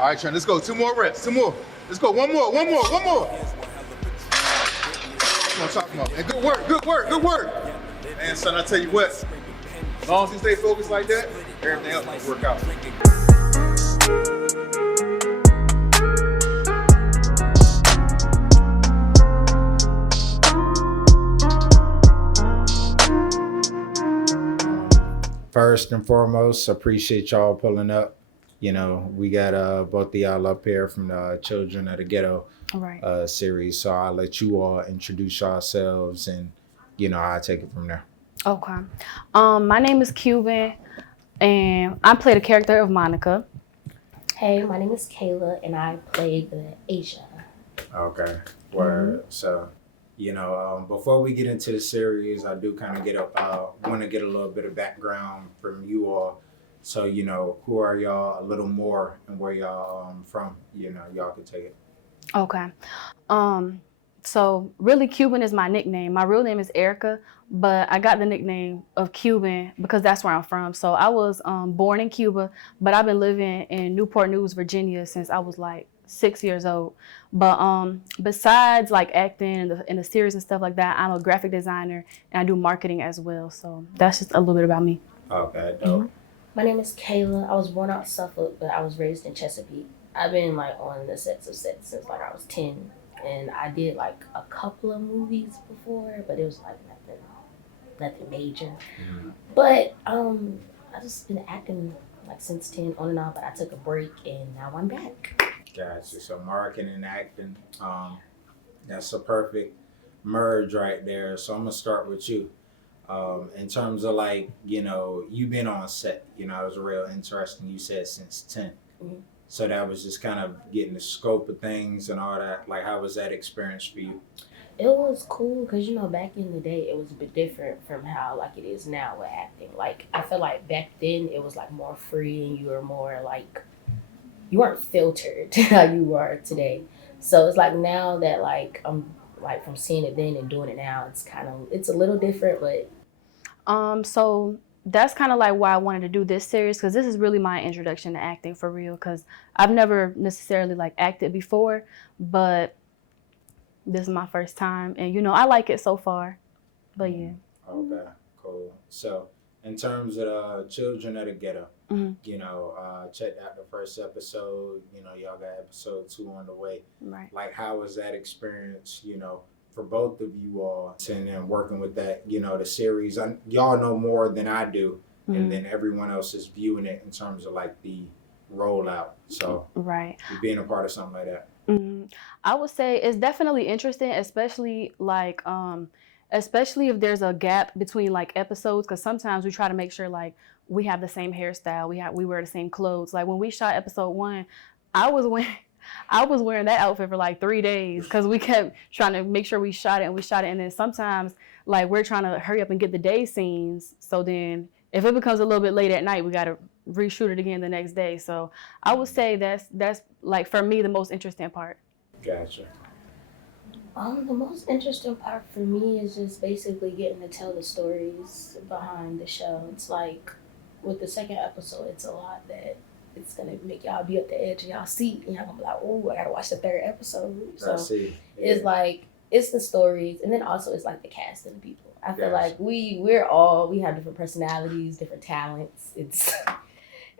All right, Trent, let's go. 2 more reps, 2 more. Let's go, one more. That's what I'm talking about. And good work. Man, son, I tell you what, as long as you stay focused like that, everything else will work out. First and foremost, appreciate y'all pulling up. You know, we got both of y'all up here from the Children of the Ghetto series. So I'll let you all introduce yourselves and, you know, I'll take it from there. Okay. My name is Qban and I play the character of Monica. Hey, my name is Kayla and I play the Asia. Okay. Word. So, you know, before we get into the series, I do kind of want to get a little bit of background from you all. So, you know, who are y'all a little more and where y'all from? You know, y'all can take it. Okay. So really Qban is my nickname. My real name is Erica, but I got the nickname of Qban because that's where I'm from. So I was born in Cuba, but I've been living in Newport News, Virginia since I was like 6 years old. But besides like acting in the series and stuff like that, I'm a graphic designer and I do marketing as well. So that's just a little bit about me. Okay, dope. My name is Kayla. I was born out in Suffolk, but I was raised in Chesapeake. I've been like on the sets since like I was 10. And I did like a couple of movies before, but it was like nothing major. Mm-hmm. But I just been acting like since 10 on and off, but I took a break and now I'm back. Gotcha. So marketing and acting, that's a perfect merge right there. So I'm gonna start with you. In terms of like, you know, you been on set, you know, it was real interesting. You said since 10. Mm-hmm. So that was just kind of getting the scope of things and all that. Like, how was that experience for you? It was cool because, you know, back in the day, it was a bit different from how, like, it is now with acting. Like, I feel like back then, it was, like, more free and you were more, like, you weren't filtered how you are today. So it's like now that, like, I'm, like, from seeing it then and doing it now, it's a little different, but. So that's kind of like why I wanted to do this series, because this is really my introduction to acting for real, because I've never necessarily like acted before, but this is my first time and you know I like it so far. But yeah. Okay, cool. So in terms of Children of the Ghetto, you know, checked out the first episode, you know, y'all got episode 2 on the way. Right. Like, how was that experience, you know, for both of you all, and then working with that, you know, the series? Y'all know more than I do, and then everyone else is viewing it in terms of like the rollout. So, right, being a part of something like that. I would say it's definitely interesting, especially like, especially if there's a gap between like episodes, because sometimes we try to make sure like we have the same hairstyle, we wear the same clothes. Like when we shot episode 1, I was wearing that outfit for like 3 days because we kept trying to make sure we shot it. And then sometimes like we're trying to hurry up and get the day scenes. So then if it becomes a little bit late at night, we got to reshoot it again the next day. So I would say that's like for me the most interesting part. Gotcha. The most interesting part for me is just basically getting to tell the stories behind the show. It's like with the second episode, it's a lot that it's gonna make y'all be at the edge of y'all seat and y'all gonna be like, oh, I gotta watch the 3rd episode. So it's like, it's the stories, and then also it's like the cast and the people. I feel like we have different personalities, different talents. It's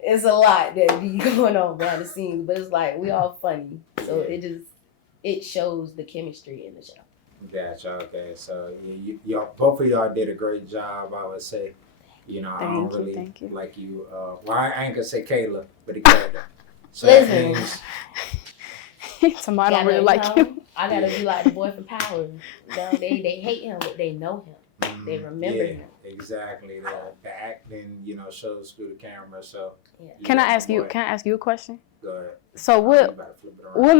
a lot that be going on behind the scenes, but it's like we all funny. So it shows the chemistry in the show. Gotcha. Okay, so y'all, both of y'all did a great job, I would say. You know, I don't really like you. Well, I ain't gonna say Kayla, but the character. So listen, somebody don't really like you. I gotta be like the boy from Power. You know, they hate him, but they know him. They remember him. Exactly. The acting, you know, shows through the camera. So Can I ask you a question? Go ahead. So what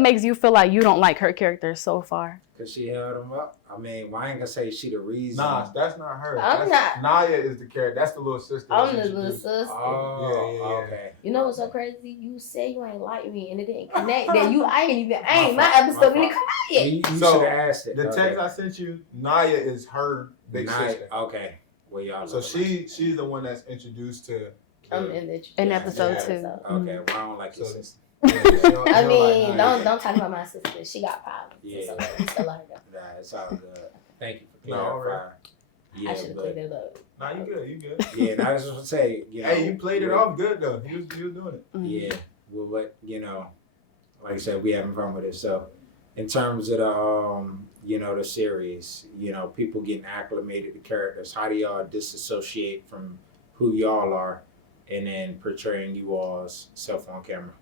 makes you feel like you don't like her character so far? Because she held him up. I mean, well, I ain't gonna say she the reason. Nah, that's not her. I'm not. Naya is the character. That's the little sister. I'm the little sister. Oh, yeah. Okay. You know what's so crazy? You say you ain't like me and it didn't connect. My episode didn't come out yet. You should have asked it. The text I sent you, Naya is her big sister. Okay. Well, y'all. So she's the one that's introduced to I'm in the In Yeah, episode yeah. 2. Okay, well, I don't like your So- sister. I mean, don't talk about my sister. She got problems. Yeah. It's okay. We still love her though. Nah, it's all good. Thank you for No, all clarifying. Yeah, I should have but cleared it up. Nah, you good. You good. yeah, and I just want to say, you know, Hey, you played it off good though. You was doing it. Yeah, well, but you know, like I said, we having fun with it. So, in terms of the you know, the series, you know, people getting acclimated to characters. How do y'all disassociate from who y'all are, and then portraying you all's self on camera?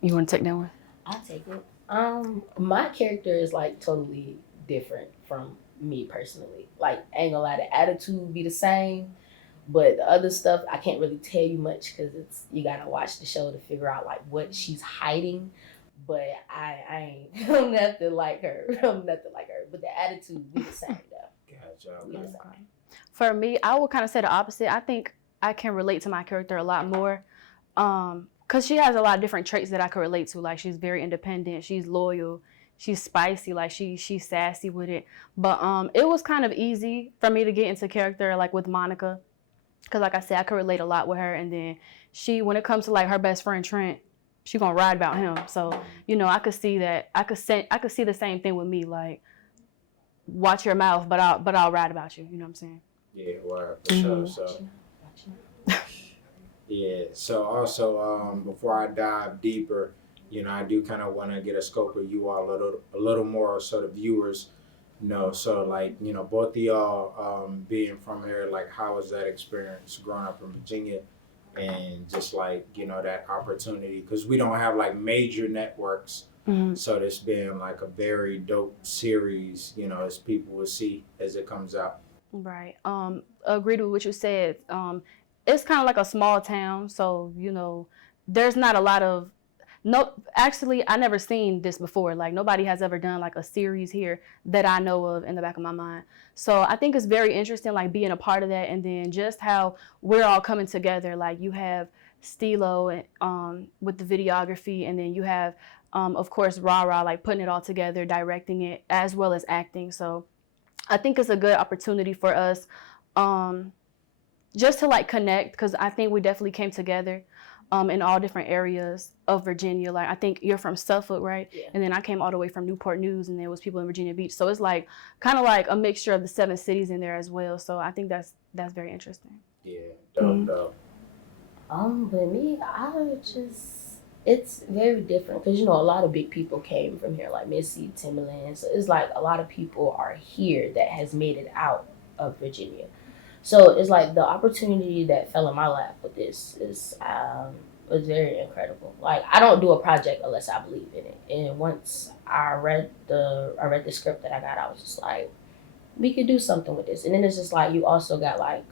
You want to take that one? I'll take it. My character is like totally different from me personally. Like, ain't gonna lie, the attitude be the same, but the other stuff I can't really tell you much because it's you gotta watch the show to figure out like what she's hiding. But I ain't I'm nothing like her. I'm nothing like her. But the attitude be the same though. Gotcha. Be the Okay. same. For me, I would kind of say the opposite. I think I can relate to my character a lot more. Cause she has a lot of different traits that I could relate to. Like she's very independent, she's loyal, she's spicy, like she's sassy with it. But it was kind of easy for me to get into character like with Monica. Cause like I said, I could relate a lot with her. And then when it comes to like her best friend Trent, she gonna ride about him. So, you know, I could see that. I could see the same thing with me, like watch your mouth, but I'll ride about you. You know what I'm saying? Yeah, well, for sure. So. Yeah, so also before I dive deeper, you know, I do kind of want to get a scope of you all a little more so the viewers know. So like, you know, both of y'all being from here, like how was that experience growing up in Virginia and just like, you know, that opportunity? Because we don't have like major networks. Mm-hmm. So this been like a very dope series, you know, as people will see as it comes out. Right. Agreed with what you said. It's kind of like a small town, so you know, there's not a lot of actually, I never seen this before. Like nobody has ever done like a series here that I know of in the back of my mind. So I think it's very interesting, like being a part of that, and then just how we're all coming together. Like you have Stilo with the videography, and then you have, of course, Rara like putting it all together, directing it as well as acting. So I think it's a good opportunity for us. Just to like connect, because I think we definitely came together in all different areas of Virginia. Like I think you're from Suffolk, right? Yeah. And then I came all the way from Newport News, and there was people in Virginia Beach. So it's like kind of like a mixture of the 7 cities in there as well. So I think that's very interesting. Yeah, dope, dope. With me, it's very different because you know a lot of big people came from here, like Missy, Timberland. So it's like a lot of people are here that has made it out of Virginia. So it's like the opportunity that fell in my lap with this was very incredible. Like I don't do a project unless I believe in it. And once I read the script that I got, I was just like, we could do something with this. And then it's just like you also got like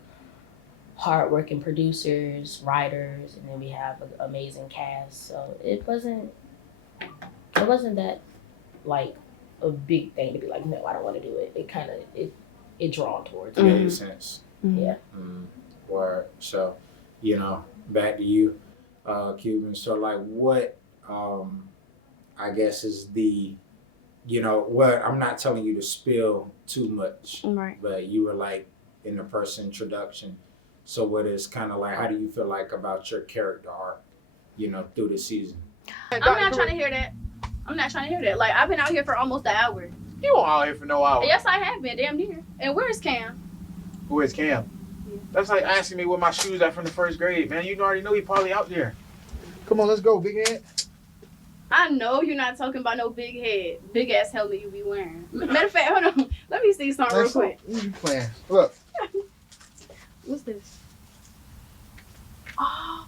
hardworking producers, writers, and then we have an amazing cast. So it wasn't that like a big thing to be like, no, I don't want to do it. It kind of it drawn towards It me. made sense. Yeah. Word. So, you know, back to you, Qban. So, like, what, I guess is the, you know, what, I'm not telling you to spill too much, Right. but you were like in the first introduction. So, what is kind of like, how do you feel like about your character arc, you know, through the season? I'm not trying to hear that. Like I've been out here for almost an hour. You weren't out here for no hour. Yes, I have been. Damn near. And where's Cam? Where's Cam? Yeah. That's like asking me where my shoes at from the first grade, man. You already know he probably out there. Come on, let's go, big head. I know you're not talking about no big head, big ass helmet you be wearing. Matter of fact, hold on. Let me see something real quick. What you playing? Look. What's this? Oh,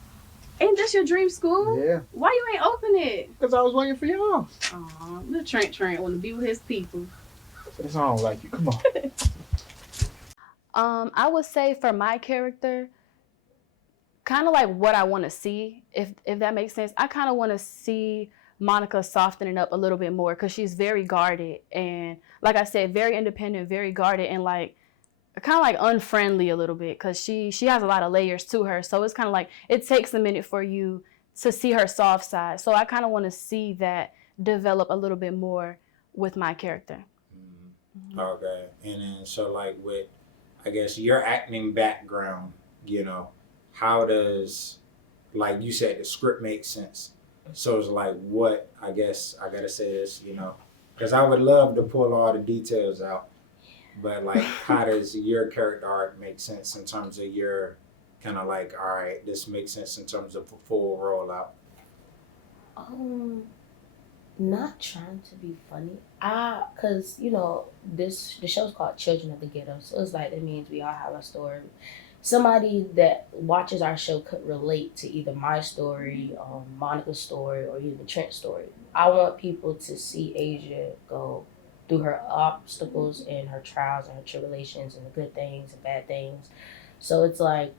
ain't this your dream school? Yeah. Why you ain't open it? Because I was waiting for y'all. Aw, little Trent want to be with his people. It's on like you. Come on. I would say for my character, kind of like what I want to see, if that makes sense. I kind of want to see Monica softening up a little bit more because she's very guarded and, like I said, very independent, very guarded, and like kind of like unfriendly a little bit because she has a lot of layers to her. So it's kind of like it takes a minute for you to see her soft side. So I kind of want to see that develop a little bit more with my character. Okay. And then, so like with, I guess, your acting background, you know, how does, like you said, the script makes sense. So it's like, what, I guess I gotta say this, you know, because I would love to pull all the details out, but like, how does your character arc make sense in terms of your kind of like, all right, this makes sense in terms of a full rollout? Not trying to be funny. Cause the show's called Children of the Ghetto, so it's like that means we all have a story. Somebody that watches our show could relate to either my story, Monica's story, or even Trent's story. I want people to see Asia go through her obstacles and her trials and her tribulations and the good things and bad things. So it's like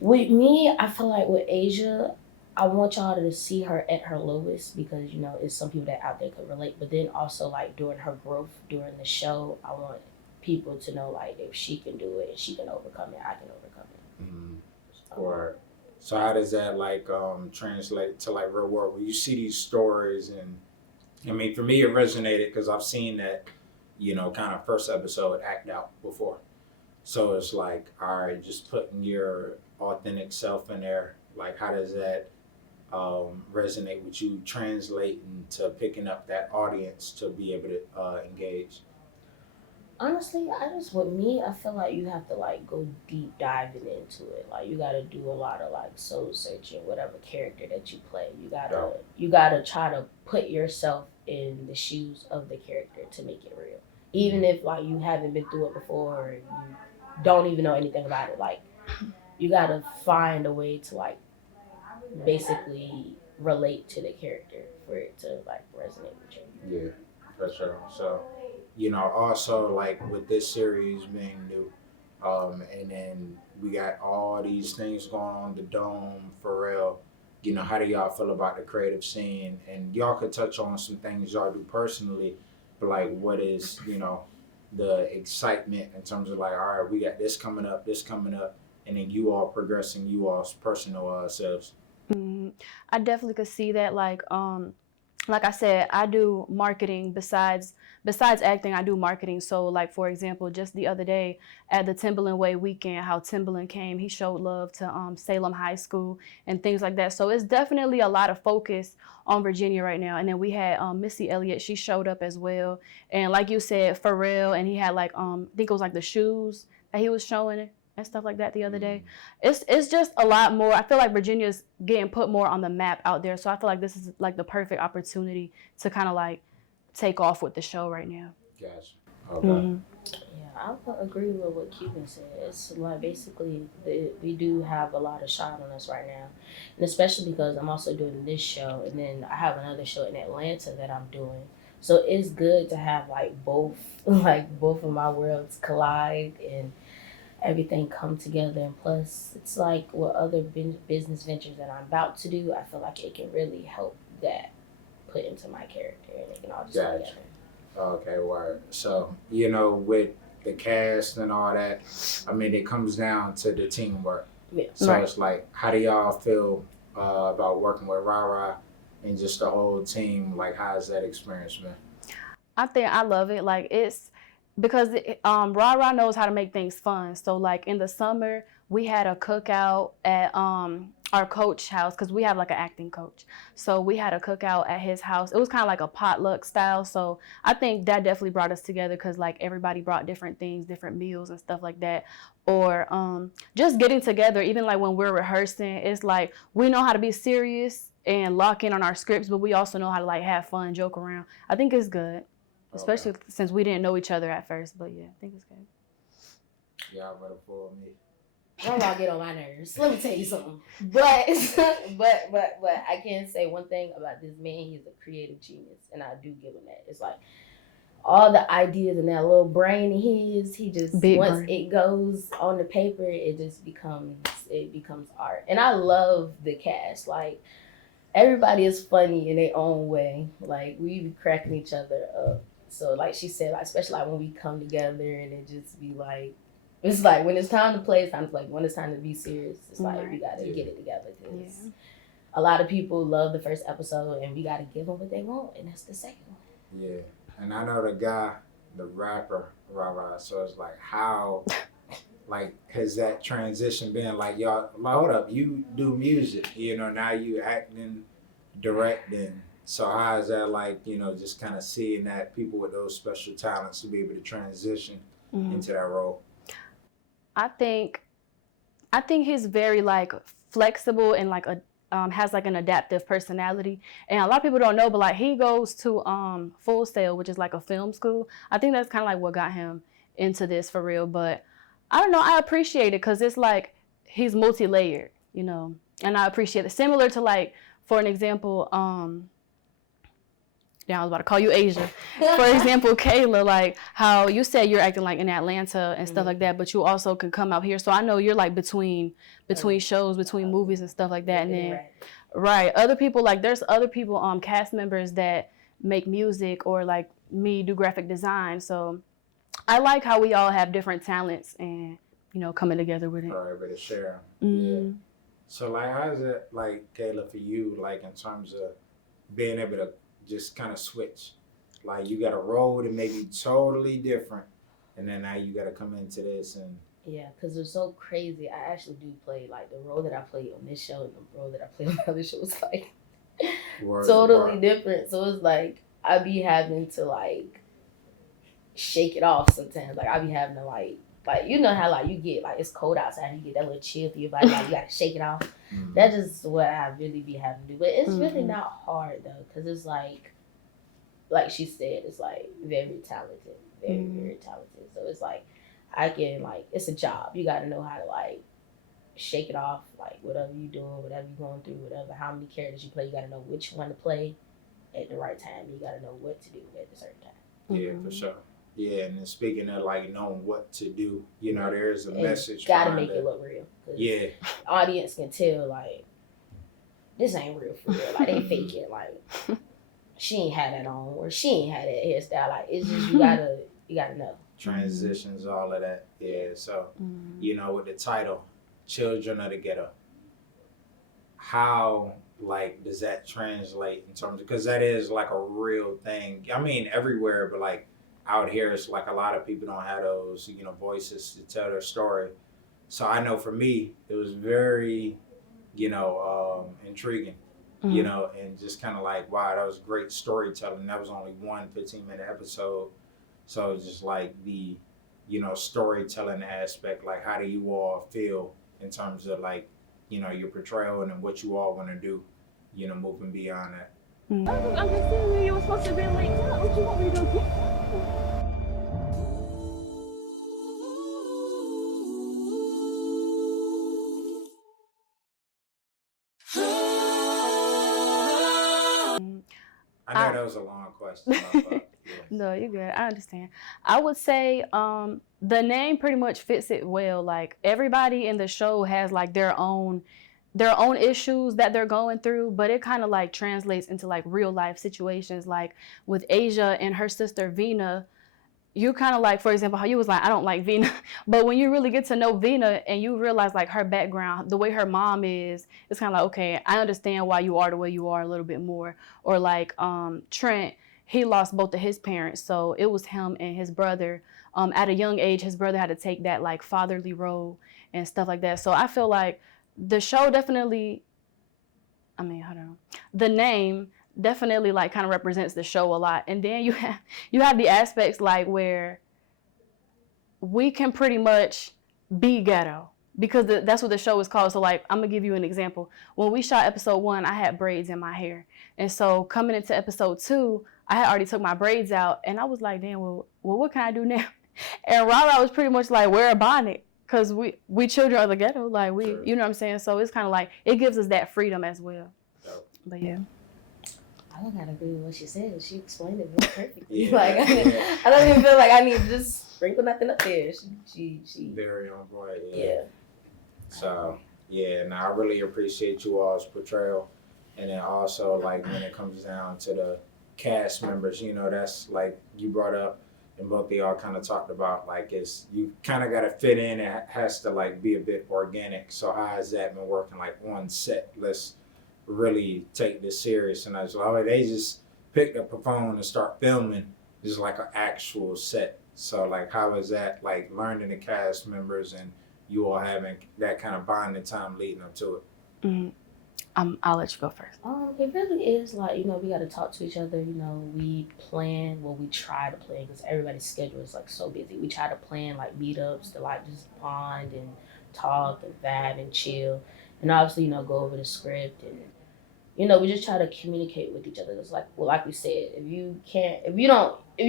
with me, I feel like with Asia, I want y'all to see her at her lowest because it's some people that out there could relate. But then also like during her growth during the show, I want people to know like if she can do it and she can overcome it, I can overcome it. Or so how does that like translate to like real world? When you see these stories, and I mean for me it resonated because I've seen that kind of first episode act out before. So it's like, all right, just putting your authentic self in there. Like, how does that resonate with you, translating to picking up that audience to be able to engage? Honestly, with me, I feel like you have to like go deep diving into it. Like you gotta do a lot of like soul searching, whatever character that you play. You gotta try to put yourself in the shoes of the character to make it real. Even if like you haven't been through it before or you don't even know anything about it, like you gotta find a way to like basically relate to the character for it to like resonate with you. Yeah, for sure. So, also like with this series being new, and then we got all these things going on, the Dome, Pharrell. How do y'all feel about the creative scene? And y'all could touch on some things y'all do personally, but like, what is the excitement in terms of like, all right, we got this coming up, and then you all progressing you all's personal selves. I definitely could see that. Like I said, I do marketing besides acting. I do marketing. So, like for example, just the other day at the Timberland Way weekend, how Timberland came, he showed love to Salem High School and things like that. So it's definitely a lot of focus on Virginia right now. And then we had Missy Elliott. She showed up as well. And like you said, Pharrell, and he had like I think it was like the shoes that he was showing and stuff like that the other day. It's just a lot more. I feel like Virginia's getting put more on the map out there. So I feel like this is like the perfect opportunity to kind of like take off with the show right now. Gotcha. Okay. Yeah, I would agree with what Cuban said. It's like basically we do have a lot of shine on us right now, and especially because I'm also doing this show, and then I have another show in Atlanta that I'm doing. So it's good to have like both of my worlds collide and everything come together. And plus, it's like what other business ventures that I'm about to do, I feel like it can really help that put into my character, and it can all just come together. Okay, word. So, with the cast and all that, I mean, it comes down to the teamwork. Yeah. So Right. It's like, how do y'all feel about working with Rara and just the whole team? Like, how's that experience been? I think I love it. Like it's because Ra knows how to make things fun. So like in the summer, we had a cookout at our coach house because we have like an acting coach. So we had a cookout at his house. It was kind of like a potluck style. So I think that definitely brought us together because like everybody brought different things, different meals and stuff like that. Or just getting together, even like when we're rehearsing, it's like we know how to be serious and lock in on our scripts, but we also know how to like have fun, joke around. I think it's good. Especially since we didn't know each other at first, but yeah, I think it's good. Y'all better fool me. Y'all get on my nerves. Let me tell you something. But I can say one thing about this man. He's a creative genius, and I do give him that. It's like all the ideas in that little brain of his. He just Big once brain. it goes on the paper, it becomes art. And I love the cast. Like everybody is funny in their own way. Like we be cracking each other up. So like she said, like especially like when we come together and it just be like, it's like when it's time to play, it's time to play. When it's time to be serious, it's like we gotta get it together because a lot of people love the first episode and we gotta give them what they want, and that's the second one. Yeah, and I know the guy, the rapper, Rara. So it's like, how like has that transition been like y'all? Like, hold up, you do music, you know, now you acting, directing. So how is that like? You know, just kind of seeing that people with those special talents to be able to transition into that role. I think he's very like flexible and like a has like an adaptive personality. And a lot of people don't know, but like he goes to Full Sail, which is like a film school. I think that's kind of like what got him into this for real. But I don't know, I appreciate it because it's like he's multi-layered, you know, and I appreciate it. Similar to like, for an example, yeah, I was about to call you Asia. For example, Kayla, like how you said you're acting like in Atlanta and stuff like that, but you also can come out here. So I know you're like between shows, between movies and stuff like that. And then, right, other people, like there's other people, cast members that make music or like me do graphic design. So I like how we all have different talents and, you know, coming together with it. For everybody to share. Mm-hmm. Yeah. So like, how is it like, Kayla, for you, like in terms of being able to just kind of switch? Like you got a role that may be totally different, and then now you got to come into this and. Yeah, because it's so crazy. I actually do play, like, the role that I played on this show and the role that I played on the other show is, like, totally different. So it's, like, I be having to, like, shake it off sometimes. Like, I be having to, like, you know how, like, you get, like, it's cold outside and you get that little chill through your body, like, you got to shake it off. Mm-hmm. That's just what I really be having to do. But it's really not hard, though, because it's, like she said, it's, like, very talented. Very, very talented. So it's, like, I can, like, it's a job. You got to know how to, like, shake it off, like, whatever you doing, whatever you going through, whatever, how many characters you play. You got to know which one to play at the right time. You got to know what to do at a certain time. Yeah, for sure. Yeah, and then speaking of, like, knowing what to do, you know, there's a message. Got to make it look real. Yeah. Audience can tell, like, this ain't real for real. Like, they fake it. Like, she ain't had that on, or she ain't had that hairstyle. Like, it's just, you got to know. Transitions, all of that. Yeah, so, you know, with the title, Children of the Ghetto, how, like, does that translate in terms of, because that is, like, a real thing. I mean, everywhere, but, like, out here, it's like a lot of people don't have those, you know, voices to tell their story. So I know for me, it was very, you know, intriguing, you know, and just kind of like, wow, that was great storytelling. That was only one 15-minute episode. So it's just like the, you know, storytelling aspect, like how do you all feel in terms of like, you know, your portrayal and what you all want to do, you know, moving beyond that. I'm just saying you were supposed to be late. What you want me to do? I know that was a long question. Yes. No, you're good. I understand. I would say the name pretty much fits it well. Like everybody in the show has like their own issues that they're going through, but it kind of like translates into like real life situations. Like with Asia and her sister Vina, you kind of like, for example, how you was like, I don't like Vina, but when you really get to know Vina and you realize like her background, the way her mom is, it's kind of like, okay, I understand why you are the way you are a little bit more. Or like Trent, he lost both of his parents, so it was him and his brother. At a young age, his brother had to take that like fatherly role and stuff like that. So I feel like the show definitely, the name definitely like kind of represents the show a lot. And then you have the aspects like where we can pretty much be ghetto because that's what the show is called. So like, I'm gonna give you an example. When we shot episode 1, I had braids in my hair. And so coming into episode 2, I had already took my braids out and I was like, damn, well, what can I do now? And Rara was pretty much like, wear a bonnet. Cause we children of the ghetto, like we, sure. You know what I'm saying? So it's kind of like, it gives us that freedom as well. Yep. But yeah. I don't gotta agree with what she said. She explained it very perfectly. Yeah. Like I don't even feel like I need to just sprinkle nothing up there. She very on point. Yeah. So yeah, I really appreciate you all's portrayal, and then also like when it comes down to the cast members, you know, that's like you brought up, and both of y'all kind of talked about like it's you kind of got to fit in. It has to like be a bit organic. So how has that been working like on set? Let's really take this serious. And I was like, oh, they just picked up a phone and start filming. Just like an actual set So like, how is that like learning the cast members and you all having that kind of bonding time leading up to it? Mm. I'll let you go first. It really is like, you know, we got to talk to each other. You know, we plan, well, we try to plan because everybody's schedule is like so busy. We try to plan like meetups to like just bond and talk and vibe and chill. And obviously, you know, go over the script and, you know, we just try to communicate with each other. It's like, well, like we said, if you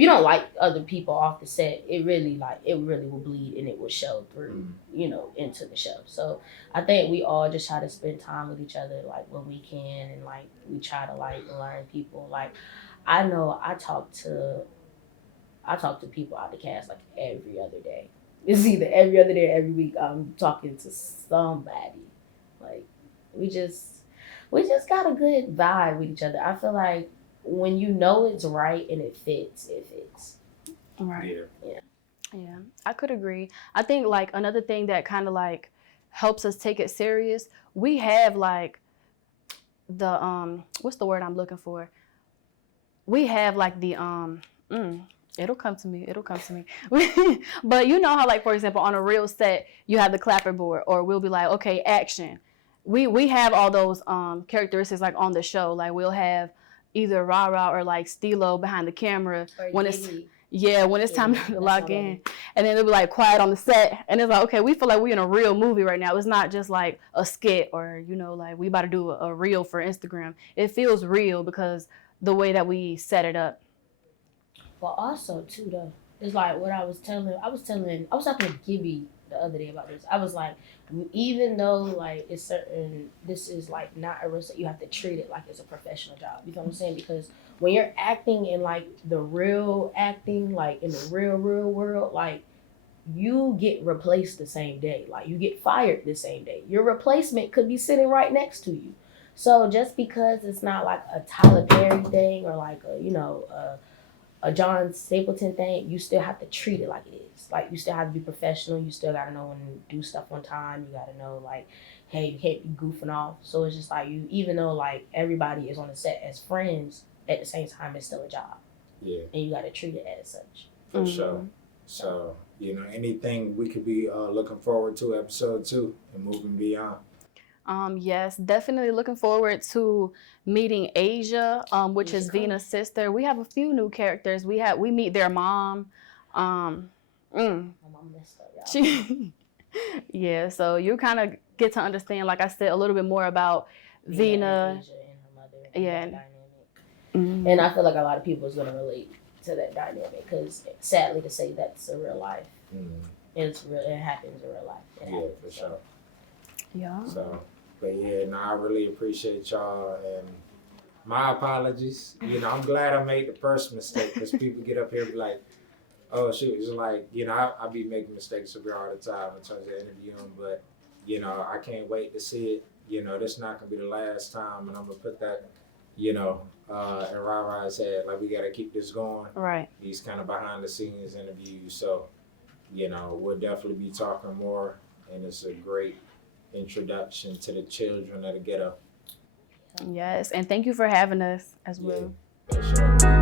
don't like other people off the set, it really will bleed and it will show through, you know, into the show. So I think we all just try to spend time with each other, like when we can, and like we try to like learn people. Like I know I talk to people out the cast like every other day. It's either every other day or every week I'm talking to somebody. Like we just got a good vibe with each other. I feel like when you know it's right and it fits, it fits. Right. Yeah. Yeah, I could agree. I think like another thing that kind of like helps us take it serious, we have like the what's the word I'm looking for? We have like the it'll come to me. But you know how like for example on a real set you have the clapper board or we'll be like, okay, action. We have all those characteristics like on the show. Like we'll have either Rara or like Stilo behind the camera Or when Gibby. when it's time to lock all in. And then they'll be like quiet on the set and it's like, okay, we feel like we're in a real movie right now. It's not just like a skit or, you know, like we about to do a reel for Instagram. It feels real because the way that we set it up. But also too though, it's like what I was talking to Gibby the other day about this. I was like, even though like it's certain, this is like not a risk, you have to treat it like it's a professional job. You know what I'm saying? Because when you're acting in like the real acting, like in the real world, like you get replaced the same day. Like you get fired the same day. Your replacement could be sitting right next to you. So just because it's not like a Tyler Perry thing or like a, you know, a John Stapleton thing, you still have to treat it like it is. Like you still have to be professional. You still gotta know when to do stuff on time. You gotta know like, hey, you can't be goofing off. So it's just like you, even though like everybody is on the set as friends, at the same time it's still a job. Yeah. And you gotta treat it as such. For sure. So, you know, anything we could be looking forward to episode 2 and moving beyond. Yes, definitely looking forward to meeting Asia, which is Vena's sister. We have a few new characters. We meet their mom. My mom messed up, y'all. Yeah, so you kind of get to understand, like I said, a little bit more about Vena. Asia and her mother. Yeah. And that dynamic. And I feel like a lot of people is gonna relate to that dynamic because sadly to say that's a real life. It's real. It happens in real life. It happens, For sure. Yeah. So, but yeah, no, I really appreciate y'all and my apologies. You know, I'm glad I made the first mistake because people get up here and be like, oh shoot, it's like, you know, I be making mistakes up here all the time in terms of interviewing, but you know, I can't wait to see it. You know, this not gonna be the last time, and I'm gonna put that, you know, in Rara's head. Like we gotta keep this going. Right. These kind of behind the scenes interviews. So, you know, we'll definitely be talking more, and it's a great introduction to the children of the ghetto. Yes, and thank you for having us as well. Yeah, for sure.